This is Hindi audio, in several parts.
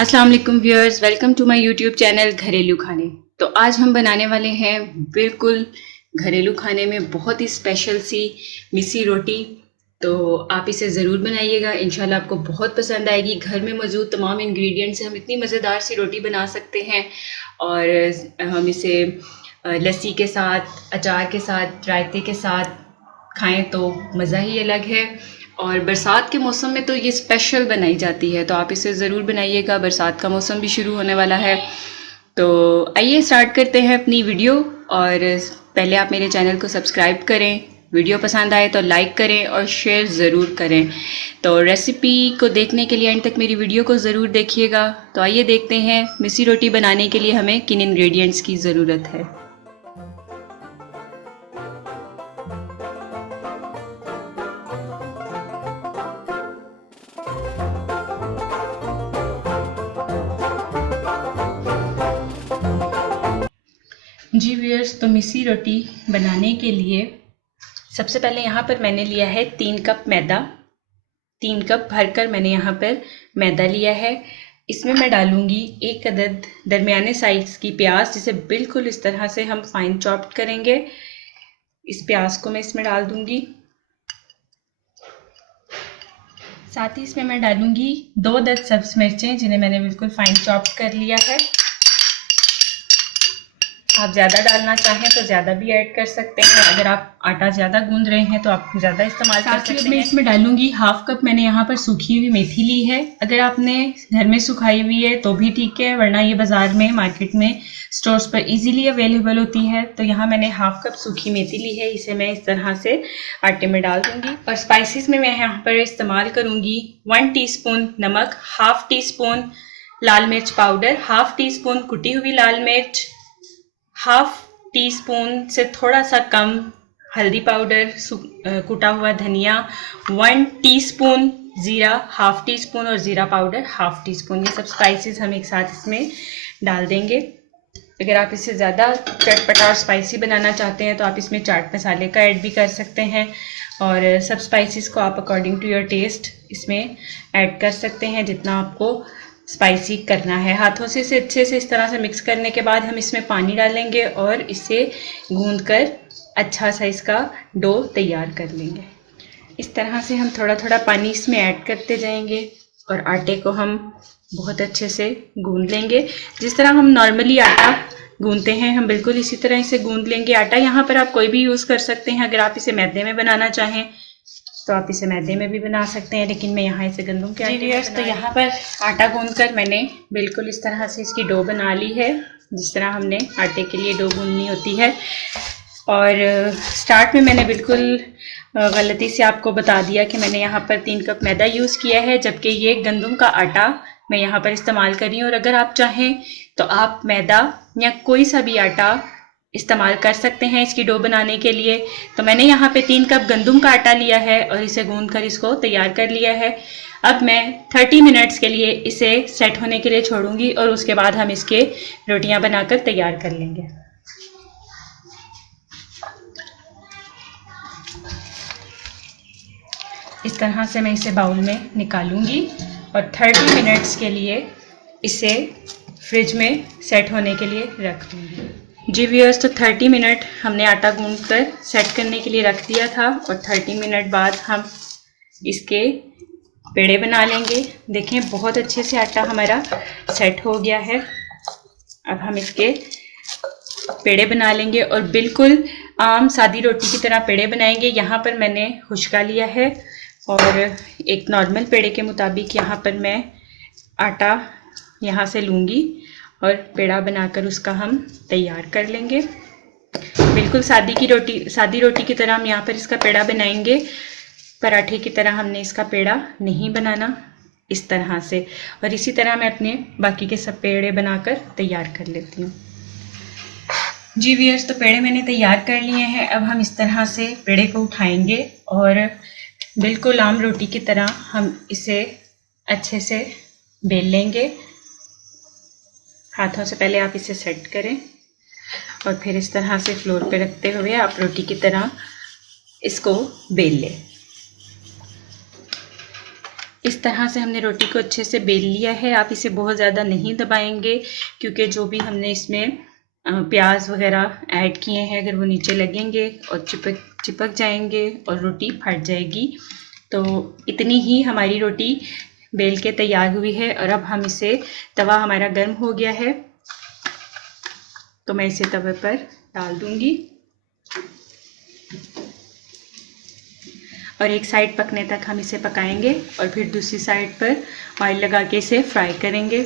अस्सलाम वालेकुम viewers, welcome to my YouTube channel घरेलू खाने। तो आज हम बनाने वाले हैं बिल्कुल घरेलू खाने में बहुत ही स्पेशल सी मिस्सी रोटी। तो आप इसे ज़रूर बनाइएगा, इंशाल्लाह आपको बहुत पसंद आएगी। घर में मौजूद तमाम इंग्रेडिएंट से हम इतनी मज़ेदार सी रोटी बना सकते हैं और हम इसे लस्सी के साथ, अचार के साथ, रायते के साथ खाएं तो मज़ा ही अलग है। और बरसात के मौसम में तो ये स्पेशल बनाई जाती है, तो आप इसे ज़रूर बनाइएगा। बरसात का मौसम भी शुरू होने वाला है। तो आइए स्टार्ट करते हैं अपनी वीडियो। और पहले आप मेरे चैनल को सब्सक्राइब करें, वीडियो पसंद आए तो लाइक करें और शेयर ज़रूर करें। तो रेसिपी को देखने के लिए एंड तक मेरी वीडियो को ज़रूर देखिएगा। तो आइए देखते हैं मिस्सी रोटी बनाने के लिए हमें किन इंग्रेडिएंट्स की ज़रूरत है। जी व्यूअर्स, तो मिस्सी रोटी बनाने के लिए सबसे पहले यहाँ पर मैंने लिया है 3 कप मैदा। 3 कप भरकर मैंने यहाँ पर मैदा लिया है। इसमें मैं डालूंगी 1 अदद दरमियाने साइज़ की प्याज, जिसे बिल्कुल इस तरह से हम फाइन चॉप्ड करेंगे। इस प्याज को मैं इसमें डाल दूंगी। साथ ही इसमें मैं डालूंगी 2 अदद सब्ज़ मिर्चें, जिन्हें मैंने बिल्कुल फाइन चॉप्ड कर लिया है। आप ज़्यादा डालना चाहें तो ज़्यादा भी ऐड कर सकते हैं। अगर आप आटा ज़्यादा गूंद रहे हैं तो आप ज़्यादा इस्तेमाल कर सकते हैं। मैं इसमें डालूंगी 1/2 कप मैंने यहाँ पर सूखी हुई मेथी ली है। अगर आपने घर में सुखाई हुई है तो भी ठीक है, वरना ये बाज़ार में, मार्केट में, स्टोर्स पर इजीली अवेलेबल होती है। तो यहाँ मैंने 1/2 कप सूखी मेथी ली है, इसे मैं इस तरह से आटे में डाल दूँगी। और स्पाइसेस में मैं यहाँ पर इस्तेमाल करूँगी 1 टीस्पून नमक, 1/2 टीस्पून लाल मिर्च पाउडर, 1/2 टीस्पून कुटी हुई लाल मिर्च, 1/2 टीस्पून से थोड़ा सा कम हल्दी पाउडर, कुटा हुआ धनिया, 1 टीस्पून ज़ीरा, 1/2 टीस्पून और ज़ीरा पाउडर 1/2 टीस्पून। ये सब स्पाइसेस हम एक साथ इसमें डाल देंगे। अगर आप इसे ज़्यादा चटपटा और स्पाइसी बनाना चाहते हैं तो आप इसमें चाट मसाले का ऐड भी कर सकते हैं। और सब स्पाइसेस को आप अकॉर्डिंग टू योर टेस्ट इसमें ऐड कर सकते हैं, जितना आपको स्पाइसी करना है। हाथों से इसे अच्छे से इस तरह से मिक्स करने के बाद हम इसमें पानी डालेंगे और इसे गूंदकर अच्छा सा इसका डो तैयार कर लेंगे। इस तरह से हम थोड़ा थोड़ा पानी इसमें ऐड करते जाएंगे और आटे को हम बहुत अच्छे से गूंद लेंगे। जिस तरह हम नॉर्मली आटा गूंदते हैं, हम बिल्कुल इसी तरह इसे गूंद लेंगे। आटा यहाँ पर आप कोई भी यूज़ कर सकते हैं। अगर आप इसे मैदे में बनाना चाहें तो आप इसे मैदे में भी बना सकते हैं, लेकिन मैं यहाँ इसे गंदम के आटे में बना। तो यहाँ पर आटा गूंदकर मैंने बिल्कुल इस तरह से इसकी डो बना ली है, जिस तरह हमने आटे के लिए डो गूंदनी होती है। और स्टार्ट में मैंने बिल्कुल गलती से आपको बता दिया कि मैंने यहाँ पर 3 कप मैदा यूज़ किया है, जबकि ये गंदम का आटा मैं यहाँ पर इस्तेमाल कर रही हूँ। और अगर आप चाहें तो आप मैदा या कोई सा भी आटा इस्तेमाल कर सकते हैं इसकी डो बनाने के लिए। तो मैंने यहाँ पे 3 कप गंदम का आटा लिया है और इसे गूंद कर इसको तैयार कर लिया है। अब मैं 30 मिनट्स के लिए इसे सेट होने के लिए छोड़ूंगी और उसके बाद हम इसके रोटियां बनाकर तैयार कर लेंगे। इस तरह से मैं इसे बाउल में निकालूंगी और 30 मिनट्स के लिए इसे फ्रिज में सेट होने के लिए रख दूँगी। जी व्यूअर्स, तो 30 मिनट हमने आटा गूंद कर सेट करने के लिए रख दिया था और 30 मिनट बाद हम इसके पेड़े बना लेंगे। देखें, बहुत अच्छे से आटा हमारा सेट हो गया है। अब हम इसके पेड़े बना लेंगे और बिल्कुल आम सादी रोटी की तरह पेड़े बनाएंगे। यहाँ पर मैंने खुश्का लिया है और एक नॉर्मल पेड़े के मुताबिक यहाँ पर मैं आटा यहाँ से लूँगी और पेड़ा बनाकर उसका हम तैयार कर लेंगे। बिल्कुल सादी रोटी की तरह हम यहाँ पर इसका पेड़ा बनाएंगे। पराठे की तरह हमने इसका पेड़ा नहीं बनाना, इस तरह से। और इसी तरह मैं अपने बाकी के सब पेड़े बनाकर तैयार कर लेती हूँ। जी व्यूअर्स, तो पेड़े मैंने तैयार कर लिए हैं। अब हम इस तरह से पेड़े को उठाएंगे और बिल्कुल आम रोटी की तरह हम इसे अच्छे से बेल लेंगे। हाथों से पहले आप इसे सेट करें और फिर इस तरह से फ्लोर पे रखते हुए आप रोटी की तरह इसको बेल लें। इस तरह से हमने रोटी को अच्छे से बेल लिया है। आप इसे बहुत ज़्यादा नहीं दबाएंगे क्योंकि जो भी हमने इसमें प्याज वगैरह ऐड किए हैं अगर वो नीचे लगेंगे और चिपक जाएंगे और रोटी फट जाएगी। तो इतनी ही हमारी रोटी बेल के तैयार हुई है और अब हम इसे, तवा हमारा गर्म हो गया है तो मैं इसे तवे पर डाल दूंगी और एक साइड पकने तक हम इसे पकाएंगे और फिर दूसरी साइड पर ऑयल लगा के इसे फ्राई करेंगे।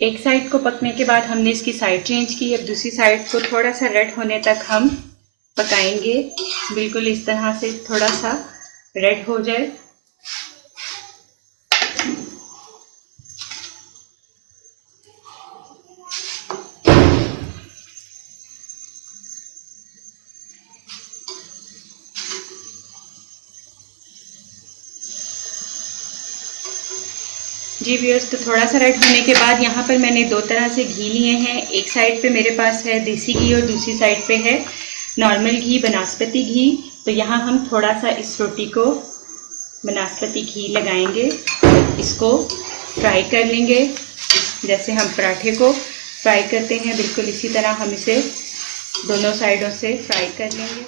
एक साइड को पकने के बाद हमने इसकी साइड चेंज की। अब दूसरी साइड को थोड़ा सा रेड होने तक हम पकाएंगे, बिल्कुल इस तरह से थोड़ा सा रेड हो जाए। जी व्यूअर्स, तो थोड़ा सा रेड होने के बाद यहाँ पर मैंने दो तरह से घी लिए हैं। एक साइड पे मेरे पास है देसी घी और दूसरी साइड पे है नॉर्मल घी, बनास्पति घी। तो यहाँ हम थोड़ा सा इस रोटी को बनास्पति घी लगाएंगे, इसको फ्राई कर लेंगे जैसे हम पराठे को फ्राई करते हैं, बिल्कुल इसी तरह हम इसे दोनों साइडों से फ्राई कर लेंगे।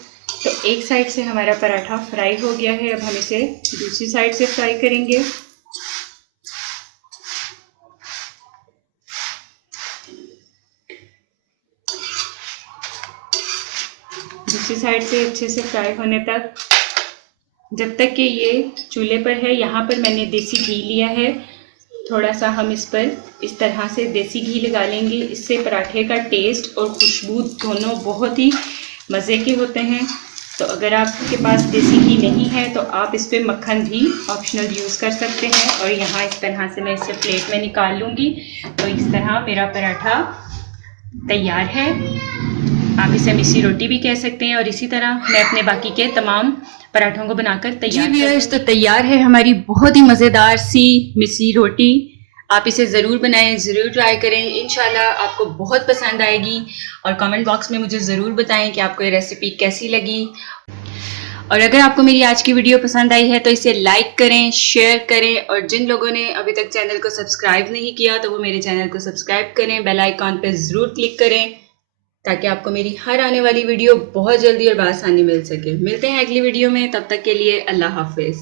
तो एक साइड से हमारा पराठा फ्राई हो गया है, अब हम इसे दूसरी साइड से फ्राई करेंगे। दूसरी साइड से अच्छे से फ्राई होने तक, जब तक कि ये चूल्हे पर है। यहाँ पर मैंने देसी घी लिया है, थोड़ा सा हम इस पर इस तरह से देसी घी लगा लेंगे। इससे पराठे का टेस्ट और खुशबू दोनों बहुत ही मज़े के होते हैं। तो अगर आपके पास देसी घी नहीं है तो आप इस पर मक्खन भी ऑप्शनल यूज़ कर सकते हैं। और यहाँ इस तरह से मैं इसे प्लेट में निकाल लूँगी। तो इस तरह मेरा पराठा तैयार है। आप इसे मिस्सी रोटी भी कह सकते हैं। और इसी तरह मैं अपने बाकी के तमाम पराठों को बनाकर तैयार व्यूअर्स, तो तैयार है हमारी बहुत ही मज़ेदार सी मिस्सी रोटी। आप इसे ज़रूर बनाएं, ज़रूर ट्राई करें, इंशाल्लाह आपको बहुत पसंद आएगी। और कमेंट बॉक्स में मुझे ज़रूर बताएं कि आपको ये रेसिपी कैसी लगी। और अगर आपको मेरी आज की वीडियो पसंद आई है तो इसे लाइक करें, शेयर करें। और जिन लोगों ने अभी तक चैनल को सब्सक्राइब नहीं किया तो वो मेरे चैनल को सब्सक्राइब करें, बेल आइकॉन पर ज़रूर क्लिक करें ताकि आपको मेरी हर आने वाली वीडियो बहुत जल्दी और बआसानी मिल सके। मिलते हैं अगली वीडियो में, तब तक के लिए अल्लाह हाफिज़।